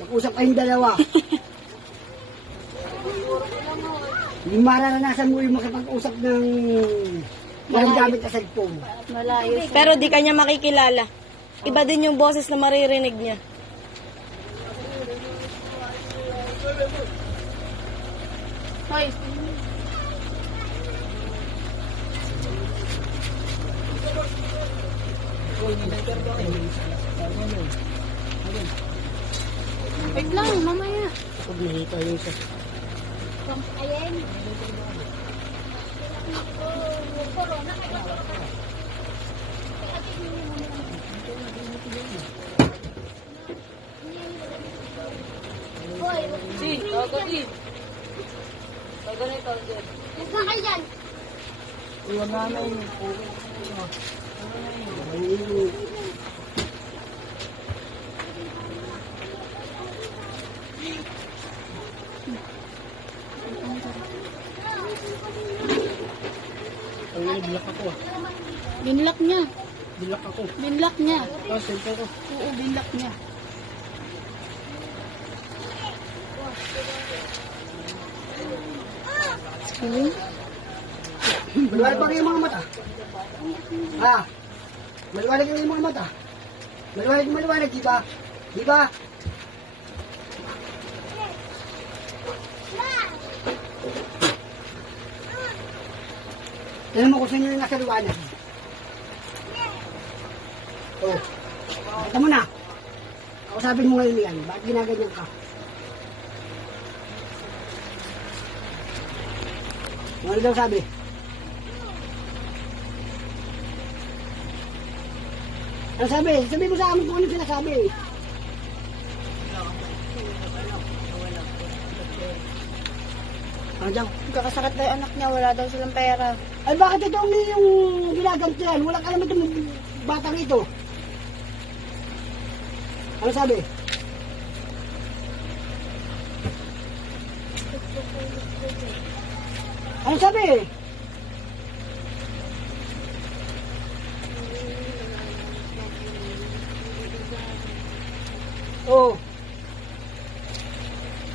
Mag-usap kayong dalawa. Hindi mararanasan mo yung makipag-usap ng walang gamit na cellphone. Malayo. Pero di kanya makikilala. Iba din yung boses na maririnig niya. Hoy. Wait lang, mamaya. Pag nakita yung isa. Ayan. Hoy, Si, tagadi. Taganito dyan. huwag na kayo dyan. Iwan namin. Ang bilak ako ah. Binlock niya. Bilak ako. Binlock niya. Ah, cellphone ko. Oo, binlock niya. Maliwanag pa rin yung mga mata. Ha? Maliwanag rin yung mga mata. Maliwanag, di ba? Di ba? Tignan mo kung saan yung nasa liwanag. Oh. Kita mo na. Ako sabi mo ngayon yan. Bakit ginaganyan ka? Ano daw sabi? Ano sabi? Sabi mo sa amin kung ano sinasabi. Ano daw? Kakasakit daw yung anak niya, wala daw silang pera. Ay bakit ito yung ginagamit yan? Walang alam itong batang ito. Ano sabi? Ano sabi? Oh.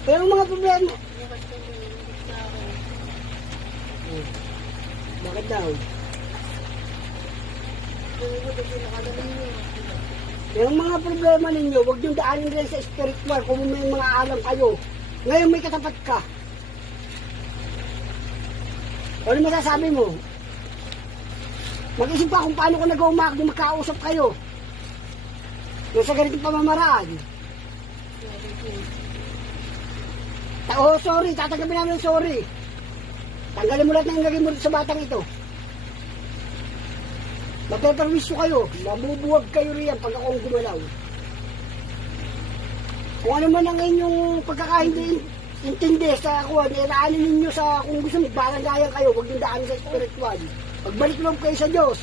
Pero mga problema. Oh. Bakit daw? Yung mga problema ninyo, huwag yung daanin rin sa spiritual kung may mga alam kayo. Ngayon may katapat ka. Ano masasabi mo? Mag-isip ka kung paano ko nag-umak kung magkausap kayo. Yung sa ganitong pamamaraan. Oh, sorry. Tatanggapin namin ng sorry. Tanggalin mo lahat ng naging mo sa batang ito. Magpeperwisyo kayo. Mabubuwag kayo riyan pag ako ang gumalaw. Kung ano man ang inyong pagkakaintindi sa ako, niraanin ninyo sa kung gusto mo, baranggayan kayo, huwag yung daanin sa spiritual. Pagbalik loob kayo sa Diyos.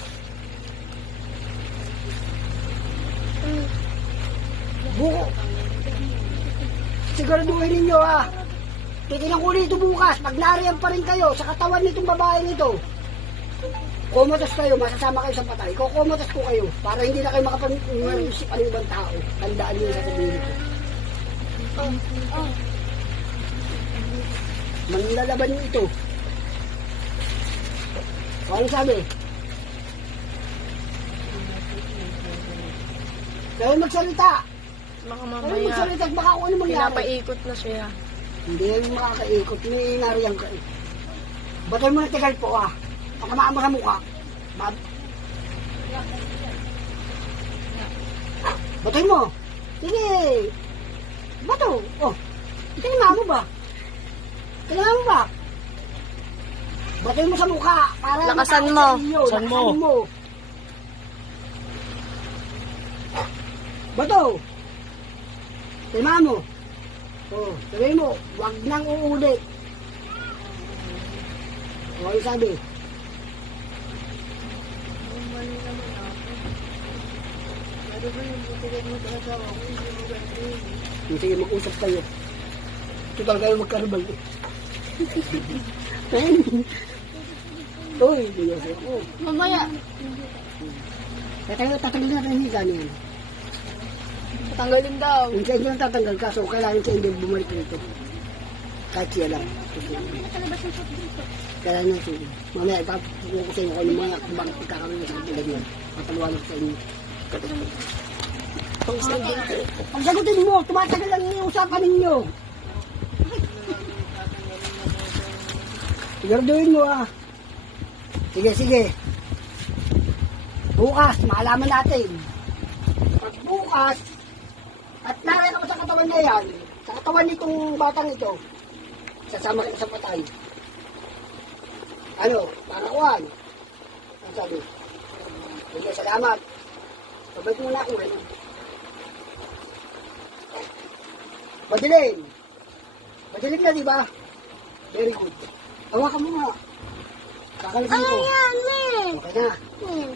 Buko. Siguraduhin ninyo ha. Titilang ko nito bukas, pag nariyan pa rin kayo sa katawan nitong babae nito, kumotos kayo, masasama kayo sa patay. Kumotos ko kayo, para hindi na kayo makapag-isip ang ibang tao. Tandaan niyo sa sabihin ko. Manlalaban niyo ito. O, ano sabi? Kaya magsalita. Baka Kaya mamaya, magsalita, baka kung ano mangyari. pinapaikot na siya. Hindi yung makakaikot, may nariyan ka eh. Batay mo ng tigal po ah. Pagkamaan mo sa mukha. Batay mo. Sige. Bato. Oh. Kailangan mo ba? Kailangan mo ba? Batay mo sa mukha. Para Lakasan mo. Lakasan mo. Bato. Kailangan mo. Oh, sabihin mo, wag nang uulit. O, yung sabi. Sige, mag-usap kayo. Total kayo magkaribal. Uy, bigyan ako. Mamaya. Kaya tayo tatagin natin yung higa niyan. Tanggalin daw. Yung sa inyo ang tatanggal ka, so kailangan sa inyo bumalik rito. Kahit siya lang. Kailangan ng sulit. Mamaya, ipapukuha ko sa inyo kung ano mga kung bakit pagkakaroon ng sakit nila yun. Pataluan ko sa inyo. Pag sagutin mo, tumatagal lang yung usapan ninyo. Siguraduhin mo ah. Sige, sige. Bukas, maalaman natin. Pag bukas, at narayan ako sa katawan niya yan, sa katawan nitong batang ito, sasama ka sa patay. Ano, para kuhan. Ang sabi. Sige, salamat. Babait mo na ako eh. Madilim. Madilim na, di ba? Very good. Hawakan mo nga. Kakalisin ko. Ayan, eh. Okay na. Hmm.